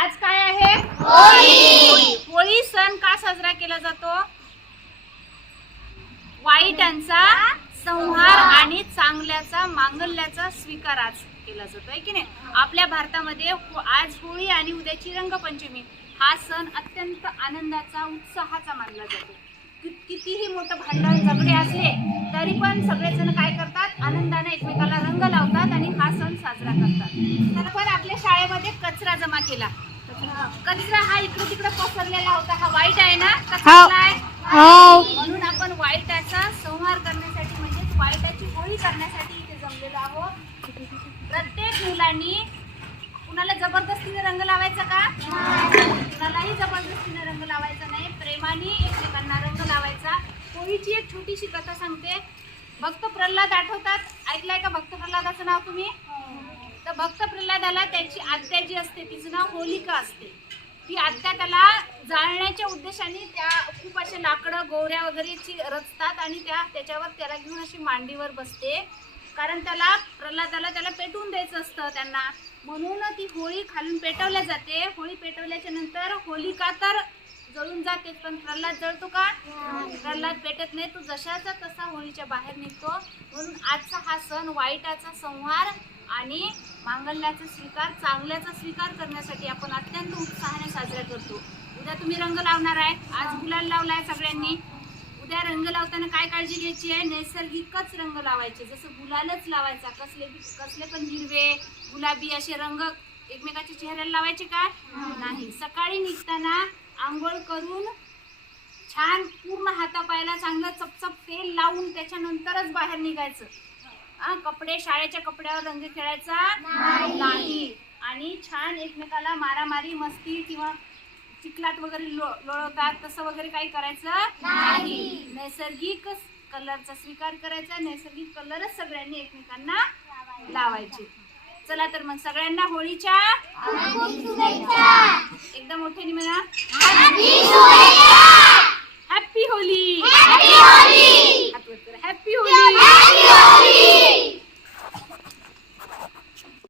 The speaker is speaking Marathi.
आज काय आहे? होळी. होळी सण का साजरा केला जातो? वाईटांचा संहार आणि चांगल्याचा मांगल्याचा स्वीकार आज केला जातो आहे की नाही. आपल्या भारतामध्ये आज होळी आणि उद्याची रंगपंचमी हा सण अत्यंत आनंदाचा उत्साहाचा मानला जातो. कितीही मोठं भांडण झगडे असले तरी पण सगळेजण काय करतात, आनंदाने एकमेकाला रंग लावतात आणि हा सण साजरा करतात. तर पण आपल्या शाळेमध्ये कचरा जमा केला. कचरा हा इकडे तिकडे पसरलेला होता. हा वाईट आहे ना? म्हणून आपण वाईटाचा संहार करण्यासाठी म्हणजेच वाईटाची होळी करण्यासाठी इथे जमलेलो आहोत. प्रत्येक मुलांनी कुणाला जबरदस्तीने रंग लावायचा का? कुणालाही जबरदस्तीने रंग लावायचा नाही. प्रेमाने एकमेकांना रंग लावायचा. होळीची एक छोटीशी कथा सांगते. भक्त प्रल्हाद आठवतात? ऐकलंय का भक्त प्रल्हादाचं नाव तुम्ही? तर भक्त प्रल्हादाला त्याची आत्या जी असते तिचं नाव होलिका असते. ती आत्या त्याला जाळण्याच्या उद्देशाने त्या खूप असे लाकडं गोवऱ्या वगैरेची रचतात आणि त्याच्यावर त्याला घेऊन अशी मांडीवर बसते. कारण प्रल्हादाला त्याला पेटवून द्यायचं असतं त्यांना, म्हणून ती होळी खालून पेटवल्या जाते. होळी पेटवल्याच्या नंतर होलिका तर जळून जाते, पण प्रल्हाद जळतो का? प्रल्हाद पेटत नाही. तो जशाचा तसा होळीच्या बाहेर निघतो. म्हणून आजचा हा सण वाईटाचा संहार आणि मांगल्याचा स्वीकार, चांगल्याचा स्वीकार करण्यासाठी आपण अत्यंत उत्साहाने साजरा करतो. उद्या तुम्ही रंग लावणार आहे. आज गुलाल लावलाय सगळ्यांनी. उद्या रंग लावताना काय काळजी घ्यायची आहे? नैसर्गिकच रंग लावायचे. जसं गुलालच लावायचा. कसले पण हिरवे गुलाबी असे रंग एकमेकाच्या चेहऱ्याला लावायचे का? नाही. सकाळी निघताना आंघोळ करून छान पूर्ण हातापायाला चांगलं चपचप तेल लावून त्याच्यानंतरच बाहेर निघायचं. कपडे, शाळेच्या कपड्यावर रंग खेळायचा नाही. आणि छान एकमेकाला मारामारी मस्ती किंवा चिखलात वगैरे लोळवतात तसं वगैरे काही करायचं नाही. नैसर्गिक कलरचा स्वीकार करायचा. नैसर्गिक कलरच सगळ्यांनी एकमेकांना लावायचे. चला तर मग सगळ्यांना होळीच्या एकदम मोठ्याने म्हणा.